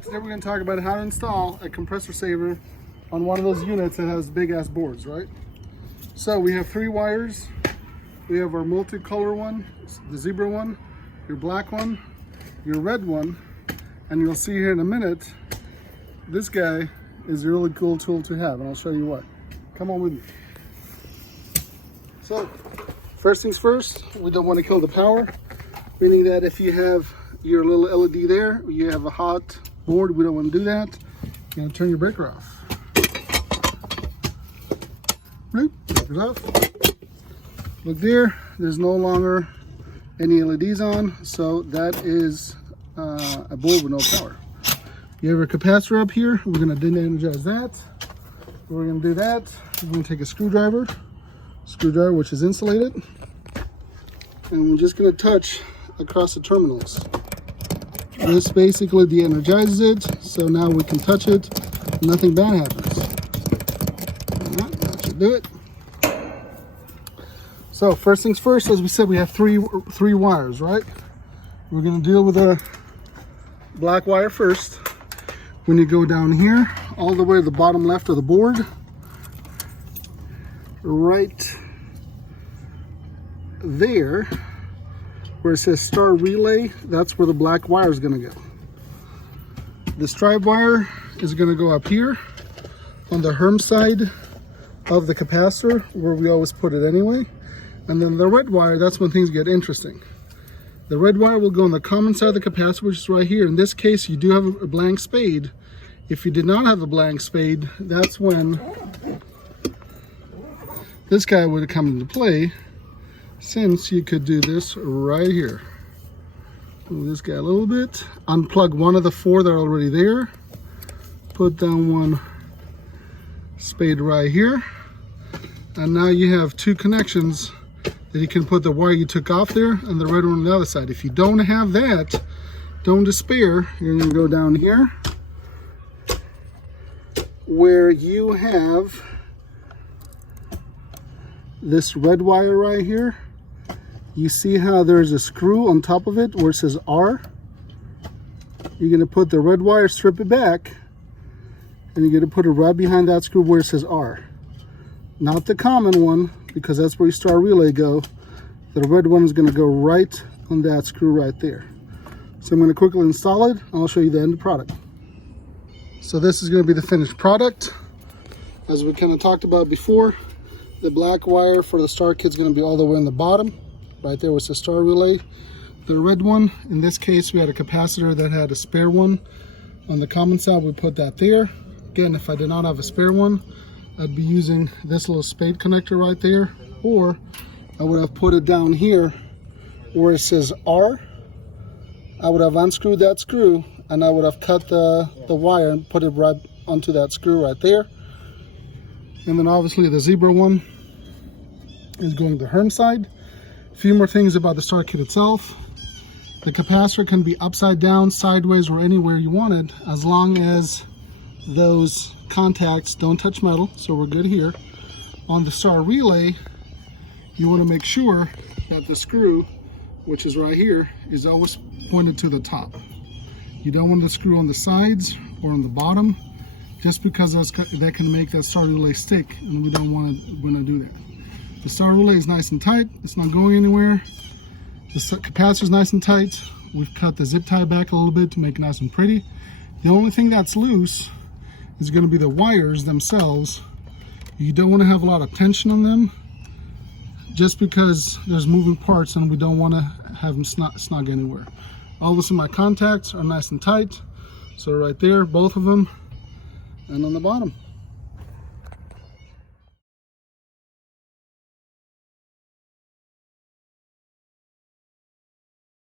Alright, today we're going to talk about how to install a compressor saver on one of those units that has big ass boards, right? So we have 3 wires. We have our multicolor one, the zebra one, your black one, your red one, and you'll see here in a minute, this guy is a really cool tool to have, and I'll show you what. Come on with me. So, first things first, we don't want to kill the power, meaning that if you have your little LED there, you have a hot board, we don't want to do that. You're going to turn your breaker off. Bloop, breaker's off. Look there, there's no longer any LEDs on, so that is a board with no power. You have a capacitor up here, we're going to de-energize that. We're going to do that, we're going to take a screwdriver which is insulated, and we're just going to touch across the terminals. This basically de-energizes it, so now we can touch it, nothing bad happens. That should do it. So first things first, as we said, we have three wires, right? We're going to deal with a black wire first. When you go down here, all the way to the bottom left of the board, right there, where it says star relay, that's where the black wire is going to go. The stripe wire is going to go up here on the Herm side of the capacitor, where we always put it anyway. And then the red wire, that's when things get interesting. The red wire will go on the common side of the capacitor, which is right here. In this case, you do have a blank spade. If you did not have a blank spade, that's when this guy would come into play, since you could do this right here. Move this guy a little bit, unplug one of the 4 that are already there, put down one spade right here, and now you have 2 connections that you can put the wire you took off there and the red one on the other side. If you don't have that, don't despair. You're going to go down here where you have this red wire right here. You see how there's a screw on top of it where it says R? You're going to put the red wire, strip it back, and you're going to put it right behind that screw where it says R. Not the common one, because that's where your star relay go. The red one is going to go right on that screw right there. So I'm going to quickly install it, and I'll show you the end product. So this is going to be the finished product. As we kind of talked about before, the black wire for the star kit is going to be all the way in the bottom, right there was the star relay. The red one, in this case, we had a capacitor that had a spare one. On the common side, we put that there. Again, if I did not have a spare one, I'd be using this little spade connector right there, or I would have put it down here where it says R. I would have unscrewed that screw, and I would have cut the wire and put it right onto that screw right there. And then obviously the zebra one is going to the Herm side. A few more things about the star kit itself. The capacitor can be upside down, sideways, or anywhere you want it, as long as those contacts don't touch metal, so we're good here. On the star relay, you want to make sure that the screw, which is right here, is always pointed to the top. You don't want the screw on the sides or on the bottom, just because that can make that star relay stick, and we don't want to do that. The star relay is nice and tight, it's not going anywhere. The capacitor is nice and tight. We've cut the zip tie back a little bit to make it nice and pretty. The only thing that's loose is going to be the wires themselves. You don't want to have a lot of tension on them, just because there's moving parts and we don't want to have them snug anywhere. All of my contacts are nice and tight, so right there, both of them, and on the bottom.